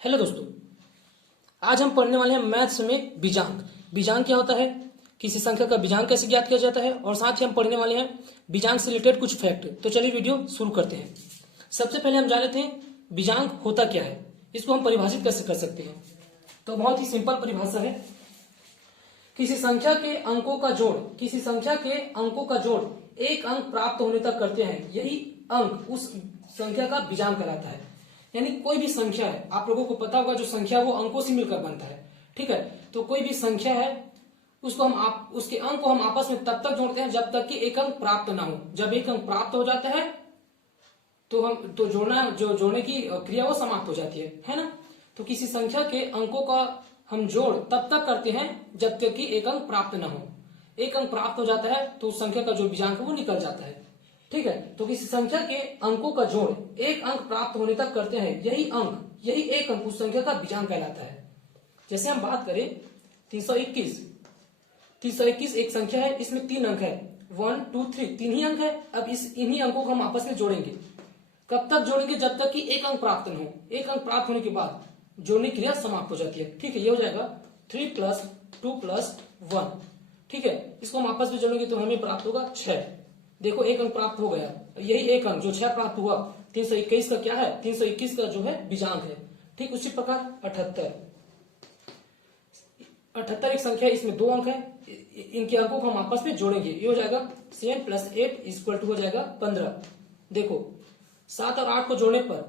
Hello दोस्तों, आज हम पढ़ने वाले हैं मैथ्स में बीजांक। बीजांक क्या होता है, किसी संख्या का बीजांक कैसे ज्ञात किया जाता है, और साथ ही हम पढ़ने वाले हैं बीजांक से रिलेटेड कुछ फैक्ट। तो चलिए वीडियो शुरू करते हैं। सबसे पहले हम जान लेते हैं बीजांक होता क्या है, इसको हम परिभाषित कैसे कर सकते हैं। तो बहुत ही सिंपल परिभाषा है, किसी संख्या के अंकों का जोड़ एक अंक प्राप्त होने तक करते हैं, यही अंक उस संख्या का बीजांक कहलाता है। यानी कोई भी संख्या है, आप लोगों को पता होगा जो संख्या वो अंकों से मिलकर बनता है, ठीक है। तो कोई भी संख्या है उसको उसके अंक को हम आपस में तब तक जोड़ते हैं जब तक कि एक अंक प्राप्त ना हो। जब एक अंक प्राप्त हो जाता है तो जोड़ने की क्रिया वो समाप्त हो जाती है ना। तो किसी संख्या के अंकों का हम जोड़ तब तक करते हैं जब तक कि एक अंक प्राप्त न हो। एक अंक प्राप्त हो जाता है तो उस संख्या का जो बीजांक है वो निकल जाता है, ठीक है। तो किसी संख्या के अंकों का जोड़ एक अंक प्राप्त होने तक करते हैं, यही एक अंक उस संख्या का बीजांक कहलाता है। जैसे हम बात करें 321 एक संख्या है, इसमें 3 अंक है, 1 2 3, 3 ही अंक है। अब इन्हीं अंकों को हम आपस में जोड़ेंगे। कब तक जोड़ेंगे, जब तक कि एक अंक प्राप्त न हो। एक अंक प्राप्त होने के बाद जोड़ने की क्रिया समाप्त हो जाती है, ठीक है। ये हो जाएगा 3 + 2 + 1, ठीक है। इसको हम आपस में जोड़ेंगे तो हमें प्राप्त होगा 6। देखो एक अंक प्राप्त हो गया, यही एक अंक जो 6 प्राप्त हुआ 321 का क्या है, 321 का जो है बीजांक है। ठीक उसी प्रकार 78 एक संख्या, इसमें 2 अंक है, इनके अंकों को हम आपस में जोड़ेंगे। ये हो जाएगा 7 + 8 = हो जाएगा 15। देखो 7 और 8 को जोड़ने पर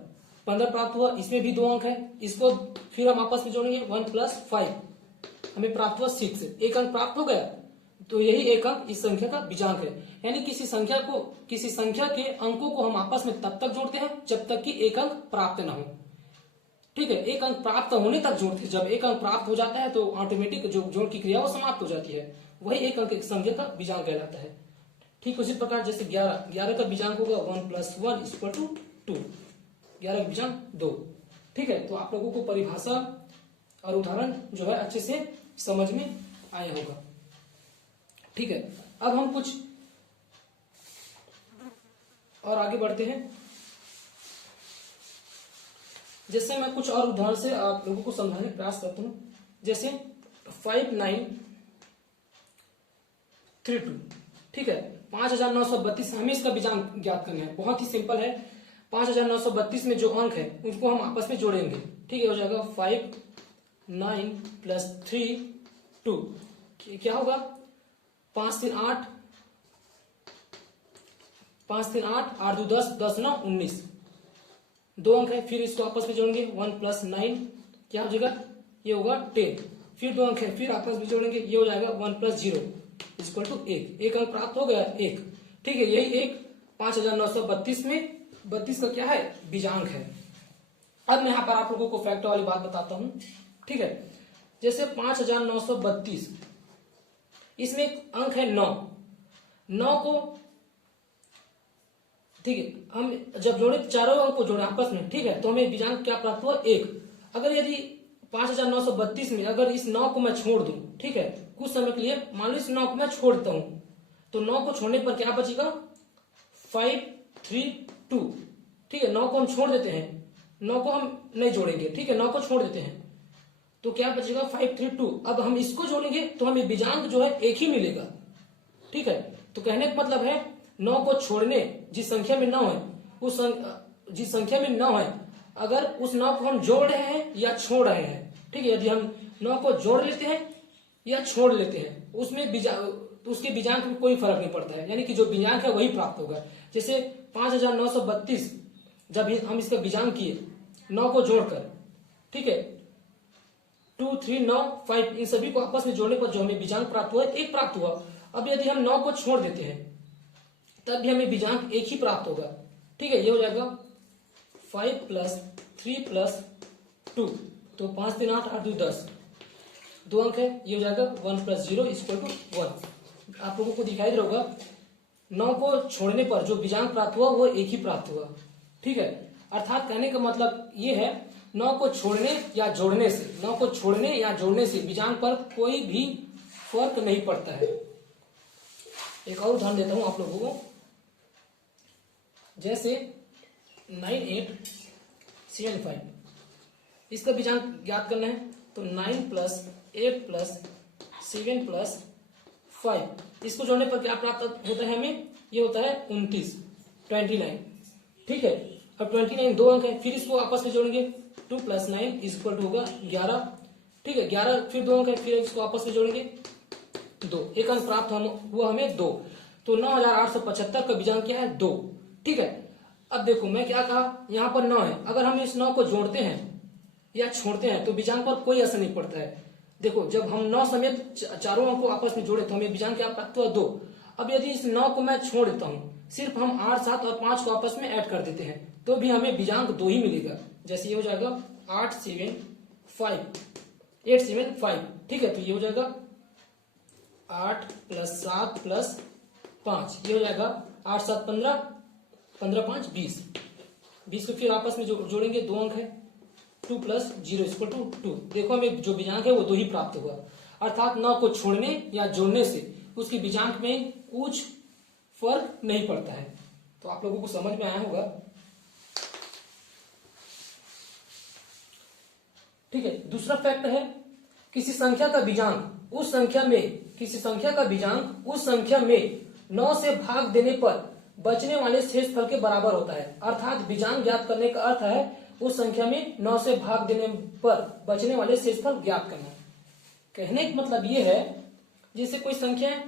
15 प्राप्त हुआ, इसमें भी 2 अंक है, इसको फिर हम आपस में जोड़ेंगे 1 + 5, हमें प्राप्त हुआ 6। एक अंक प्राप्त हो गया तो यही एक अंक इस संख्या का बीजांक है। यानी किसी संख्या के अंकों को हम आपस में तब तक जोड़ते हैं जब तक कि एक अंक प्राप्त न हो, ठीक है। एक अंक प्राप्त होने तक जोड़ते हैं, जब एक अंक प्राप्त हो जाता है तो ऑटोमेटिक जो जोड़ की क्रिया वो समाप्त हो जाती है, वही एक अंक एक संख्या का बीजांक कहलाता है। ठीक उसी प्रकार जैसे 11 का बीजांक होगा 1 + 1 = 2, 11 का बीजांक 2, ठीक है। तो आप लोगों को परिभाषा और उदाहरण जो है अच्छे से समझ में आया होगा, ठीक है। अब हम कुछ और आगे बढ़ते हैं। जैसे मैं कुछ और उदाहरण से आप लोगों को समझाने का प्रयास करता हूं। जैसे 5932, ठीक है। 5932 हमें इसका बीजांक ज्ञात करना है। बहुत ही सिंपल है। 5932 में जो अंक है उनको हम आपस में जोड़ेंगे, ठीक है। हो जाएगा 5 9 + 3 2, क्या होगा 5 3 8, 5 3 8, 8 2 10, 10 9 19, 2 अंक है। फिर इसको आपस में जोड़ेंगे 1 + 9, क्या हो जाएगा, ये होगा 10। फिर 2 अंक है, फिर आपस में जोड़ेंगे, ये हो जाएगा 1 + 0 = 1। एक अंक प्राप्त हो गया 1, ठीक है। यही एक 5932 में 32 का क्या है, बीजांक है। अब मैं यहां पर आप लोगों को फैक्टर वाली बात बताता हूं, ठीक है। जैसे 5932, इसमें एक अंक है 9 को, ठीक है, हम जब जोड़े चारों अंक को जोड़े आपस में, ठीक है, तो हमें बीजांक क्या प्राप्त हुआ, 1। अगर यदि 5932 में अगर इस 9 को मैं छोड़ दूं, ठीक है, कुछ समय के लिए मान लो इस 9 को मैं छोड़ देता हूं, तो 9 को छोड़ने पर क्या बचेगा 5 3 2, ठीक है। 9 को हम छोड़ देते हैं, 9 को हम नहीं जोड़ेंगे, ठीक है, 9 को छोड़ देते हैं तो क्या बचेगा 5 3 2। अब हम इसको जोड़ेंगे तो हमें बीजांक जो है 1 ही मिलेगा, ठीक है। तो कहने का मतलब है 9 को छोड़ने, जिस संख्या में 9 है जिस संख्या में 9 है, अगर उस 9 को हम जोड़ रहे हैं या छोड़ रहे हैं, ठीक है। यदि हम 9 को जोड़ लेते हैं या छोड़ लेते हैं, उसके बीजांक में कोई फर्क नहीं पड़ता है, यानी कि जो बीजांक है वही प्राप्त होगा। जैसे 5932 जब हम इसका बीजांक किए 9 को जोड़कर, ठीक है, 2 3 9 5, इन सभी को आपस में जोड़ने पर जो हमें बीजांक प्राप्त हुआ 1 प्राप्त हुआ। अब यदि हम 9 को छोड़ देते हैं तब भी हमें बीजांक 1 ही प्राप्त होगा, ठीक है। ये हो जाएगा 5 + 3 + 2, तो 5 3 8, 8 2 10, 2 अंक है, ये हो जाएगा 1 + 0 = 1। आप लोगों को दिखाई दे रहा होगा 9 को छोड़ने पर जो बीजांक प्राप्त हुआ वो 1 ही प्राप्त हुआ, ठीक है। अर्थात कहने का मतलब ये है 9 को छोड़ने या जोड़ने से बीजांक पर कोई भी फर्क नहीं पड़ता है। एक और उदाहरण देता हूं आप लोगों को। जैसे 9875, इसका बीजांक ज्ञात करना है। तो 9 प्लस 8 प्लस 7 प्लस 5, इसको जोड़ने पर क्या प्राप्त होता है हमें? ये होता है 29, 29। ठीक है, अब 29 दो अंक है, फिर इसको आपस में जोड़ेंगे। 2 प्लस 9 इज इक्वल टू होगा 11। ठीक है, 11 फिर दो अंक है, फिर इसको आपस में जोड़ेंगे 2, एक अंक प्राप्त हुआ हमें 2। तो 9875 का बीजांक क्या है? 2। ठीक है, अब देखो मैं क्या कहा, यहाँ पर 9 है, अगर हम इस 9 को जोड़ते हैं या छोड़ते हैं तो बीजांक पर कोई असर नहीं पड़ता है। देखो जब हम 9 समेत चारों अंक को आपस में जोड़े तो हमें बीजांक क्या प्राप्त हुआ? 2। अब यदि इस 9 को मैं छोड़ देता हूँ, सिर्फ हम 8, 7 और 5 को आपस में ऐड कर देते हैं तो भी हमें बीजांक 2 ही मिलेगा। जैसे ये हो जाएगा 8 7 5, 8 7 5। ठीक है, तो ये हो जाएगा 8 प्लस 7 प्लस 5, ये हो जाएगा 8 7 15, 15 5 20। 20 को फिर आपस में जोड़ेंगे, दो अंक है। 2 प्लस 0 इक्वल टू 2। देखो हमें जो बीजांक है वो 2 ही प्राप्त हुआ, अर्थात 9 को छोड़ने या जोड़ने से उसके बीजांक में कुछ फर्क नहीं पड़ता है। तो आप लोगों को समझ में आया होगा। ठीक है, दूसरा फैक्ट है, किसी संख्या का बीजांक उस संख्या में 9 से भाग देने पर बचने वाले शेष फल के बराबर होता है। अर्थात बीजांक ज्ञात करने का अर्थ है उस संख्या में 9 से भाग देने पर बचने वाले शेषफल ज्ञात करना। कहने का मतलब ये है, जैसे कोई संख्या है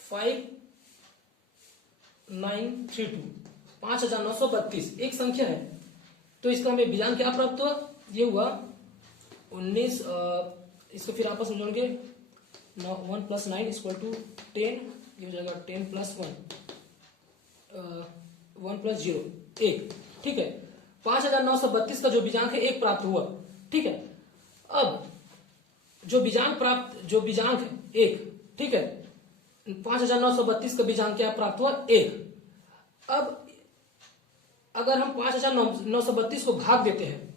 5932, 5932 एक संख्या है, तो इसका हमें बीजांक क्या प्राप्त हुआ? ये हुआ 19। इसको फिर आपस में जोड़ेंगे, 1 प्लस 9 इक्वल टू 10, ये हो जाएगा 10 प्लस 1, 1 प्लस 0 1। ठीक है, 5932 का जो बीजांक है 1 प्राप्त हुआ। ठीक है, अब जो बीजांक है 1। ठीक है, 5932 का बीजांक क्या प्राप्त हुआ? 1। अब अगर हम 5932 को भाग देते हैं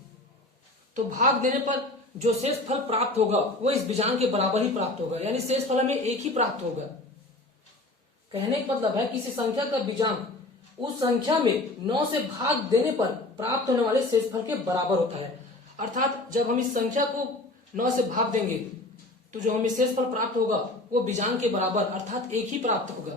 तो भाग देने पर जो शेष फल प्राप्त होगा वो इस बीजांक के बराबर ही प्राप्त होगा, यानी शेष फल हमें 1 ही प्राप्त होगा। कहने का मतलब है किसी संख्या का बीजांक उस संख्या में 9 से भाग देने पर प्राप्त होने वाले शेषफल के बराबर होता है। अर्थात जब हम इस संख्या को 9 से भाग देंगे तो जो हमें शेषफल प्राप्त होगा वो बीजांक के बराबर अर्थात 1 ही प्राप्त होगा।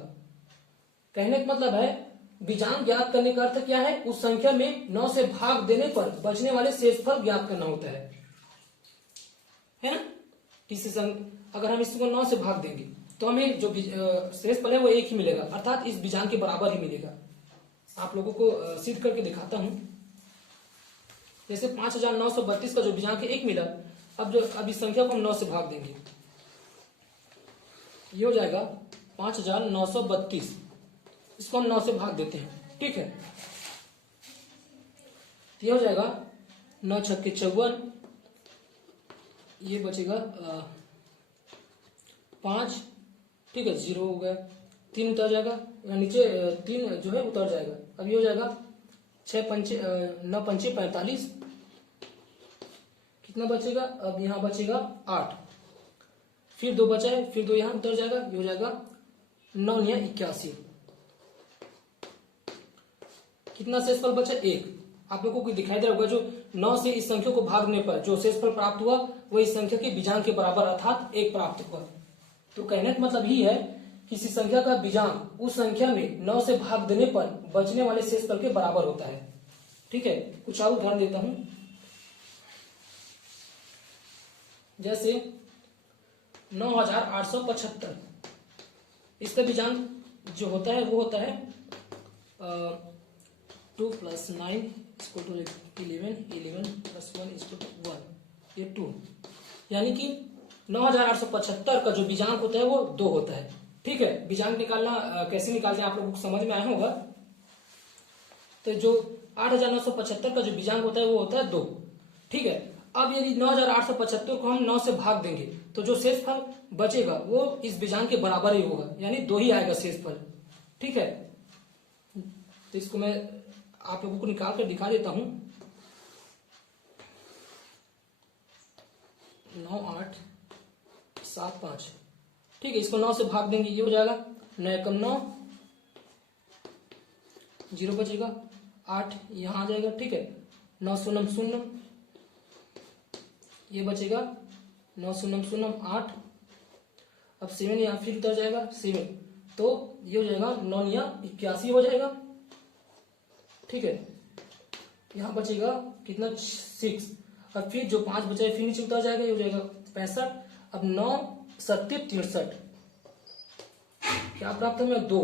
कहने का मतलब है बीजांक ज्ञात करने का अर्थ क्या है? उस संख्या में 9 से भाग देने पर बचने वाले शेषफल ज्ञात करना होता है ना? अगर हम इसको 9 से भाग देंगे तो हमें जो शेषफल है वो 1 ही मिलेगा, अर्थात इस बीजांक के बराबर ही मिलेगा। आप लोगों को सिद्ध करके दिखाता हूं। जैसे 5932 का जो बीजांक है 1 मिला, अब इस संख्या को हम 9 से भाग देंगे, ये हो जाएगा 5932। इसको हम 9 से भाग देते हैं। ठीक है, ये हो जाएगा 9 छक्के 54, ये बचेगा 5। ठीक है, 0 हो गया, 3 उतर जाएगा, नीचे 3 जो है उतर जाएगा। अब ये हो जाएगा 9 पंचे 45, कितना बचेगा? अब यहाँ बचेगा 8, फिर 2 बचा है, फिर 2 यहाँ उतर जाएगा, ये हो जाएगा 9 या 81। कितना शेषफल बचा? 1। आप लोगों को दिखाई दे रहा होगा, जो 9 से इस संख्या को भागने पर जो शेषफल प्राप्त हुआ वो इस संख्या के बीजांक के बराबर अर्थात 1 प्राप्त हुआ। तो कहने का मतलब ही है किसी संख्या का बीजांक उस संख्या में 9 से भाग देने पर बचने वाले शेषफल के बराबर होता है। ठीक है, कुछ और उदाहरण देता हूं। जैसे 9875, इसका बीजांक जो होता है वो होता है 2 plus 9 equal to 11, 11 plus 1 equal to 1, ये 2। यानी कि 9875 का जो बीजांक होता है वो 2 होता है। ठीक है, बीजांक निकालना कैसे निकालते हैं आप लोगों को समझ में आया होगा। तो जो 8975 का जो बीजांक होता है वो होता है 2। ठीक है, अब यदि 9875 को हम 9 से भाग देंगे तो जो शेषफल बचेगा वो इस बीजांक के बराबर ही होगा, यानी 2 ही आएगा शेषफल। ठीक है, तो इसको मैं आप लोगों को निकाल कर दिखा देता हूं। 9 8 7 5। ठीक है, इसको 9 से भाग देंगे, ये हो जाएगा 9 कम 9, 0 बचेगा, 8 यहाँ आ जाएगा। ठीक है, 9 शून्य शून्य, ये बचेगा 9 शून्य शून्य 8, अब 7 यहाँ फिर उतर जाएगा 7, तो ये हो जाएगा 9 या 81 हो जाएगा। ठीक है, यहाँ बचेगा कितना 6, अब फिर जो 5 बचा है फिर नीचे उतर जाएगा, ये हो जाएगा 65। अब 9 सत्ते 63, क्या प्राप्त हमें 2।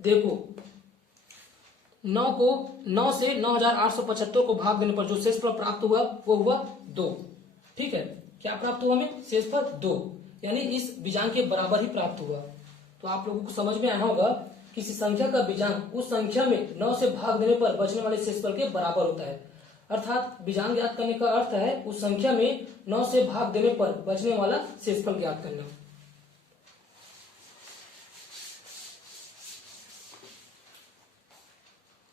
देखो 9 से 9875 को भाग देने पर जो शेषफल प्राप्त हुआ वो हुआ 2। ठीक है, क्या प्राप्त हुआ हमें शेषफल 2, यानी इस बीजांक के बराबर ही प्राप्त हुआ। तो आप लोगों को समझ में आया होगा किसी संख्या का बीजांक उस संख्या में 9 से भाग देने पर बचने वाले शेषफल के बराबर होता है। अर्थात बीजांक ज्ञात करने का अर्थ है उस संख्या में 9 से भाग देने पर बचने वाला शेषफल ज्ञात करना।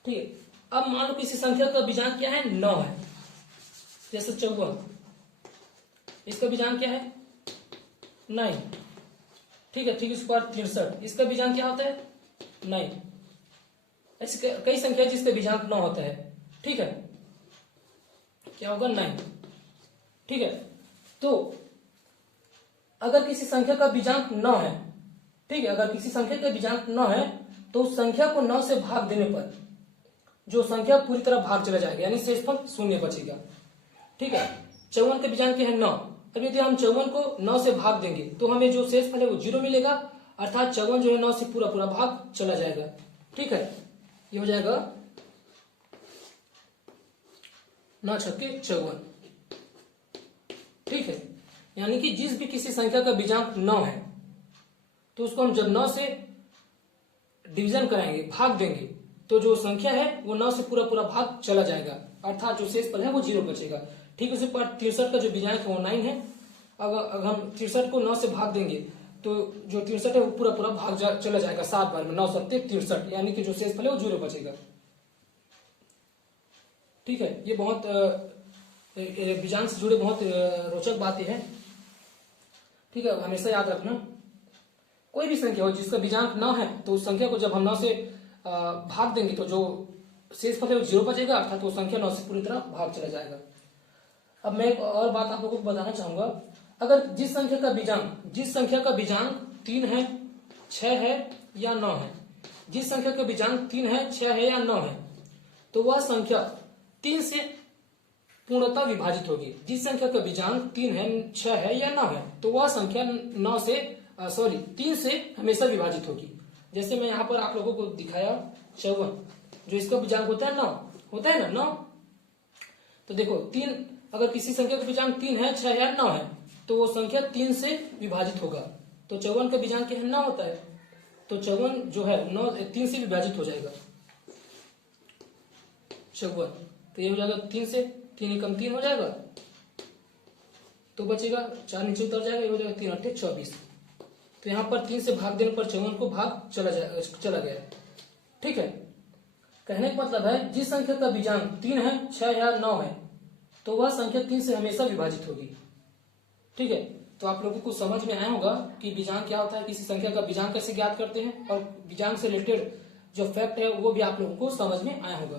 ठीक है, अब मान लो किसी संख्या का बीजांक क्या है 9 है, जैसे 54, इसका बीजांक क्या है 9। ठीक है, ठीक स्क्वायर 63, इसका बीजांक क्या होता है 9। ऐसे कई संख्या जिसका बीजांक 9 होता है। ठीक है, क्या होगा 9। ठीक है, तो अगर किसी संख्या का बीजांक 9 है, ठीक है, अगर किसी संख्या का बीजांक 9 है तो उस संख्या को 9 से भाग देने पर जो संख्या पूरी तरह भाग चला जाएगा, यानी शेषफल 0 बचेगा। ठीक है, 54 का बीजांक क्या है 9। अब यदि हम 54 को 9 से भाग देंगे तो हमें जो शेषफल है वो 0 मिलेगा, अर्थात 54 जो है 9 से पूरा पूरा भाग चला जाएगा। ठीक है, ये हो जाएगा 9 छक्के 54। ठीक है, यानी कि जिस भी किसी संख्या का बीजांक 9 है तो उसको हम जब 9 से डिवीजन कराएंगे, भाग देंगे, तो जो संख्या है वो 9 से पूरा पूरा भाग चला जाएगा, अर्थात जो शेषफल है वो 0 बचेगा। ठीक, उसी पर 63 का जो बीजांक है वो 9 है। अगर हम 63 को 9 से भाग देंगे तो जो 63 है वो पूरा पूरा भाग चला जाएगा 7 बार में, 9 सत्ते 63, यानी कि जो शेषफल है वो 0 बचेगा। ठीक है, ये बहुत बीजांक से जुड़े बहुत रोचक बातें हैं। ठीक है, हमेशा याद रखना कोई भी संख्या हो जिसका बीजांक 9 है तो उस संख्या को जब हम 9 से भाग देंगे तो जो शेषफल है वो 0 बचेगा, अर्थात वो संख्या 9 से पूरी तरह भाग चला जाएगा। अब मैं एक और बात आप लोगों को बताना चाहूंगा, अगर जिस संख्या का बीजांक 3 है, 6 है या 9 है, जिस संख्या का बीजांक 3 है, 6 है या 9 है, तो वह संख्या 3 से पूर्णतः विभाजित होगी। जिस संख्या का बीजांक 3 है, 6 है या 9 है, तो वह संख्या 3 से हमेशा विभाजित होगी। जैसे मैं यहाँ पर आप लोगों को दिखाया 54, जो इसका बीजांक होता है 9, होता है ना 9। तो देखो 3, अगर किसी संख्या का बीजांक 3 है, 6 या 9 है, तो वो संख्या 3 से विभाजित होगा। तो 54 का बीजांक क्या है 9 होता है, तो 54 जो है 3 से विभाजित हो जाएगा 54, तो ये हो जाएगा 3 से, 3 कम 3 हो जाएगा, तो बचेगा 4 नीचे उतर जाएगा, ये हो जाएगा 3 8 24। तो यहाँ पर 3 से भाग देने पर 54 को भाग चला गया। ठीक है, कहने का मतलब है जिस संख्या का बीजांक 3 है, 6 या 9 है, तो वह संख्या 3 से हमेशा विभाजित होगी। ठीक है, तो आप लोगों को समझ में आया होगा कि बीजांक क्या होता है, किसी संख्या का बीजांक कैसे ज्ञात करते हैं, और बीजांक से रिलेटेड जो फैक्ट है वो भी आप लोगों को समझ में आया होगा।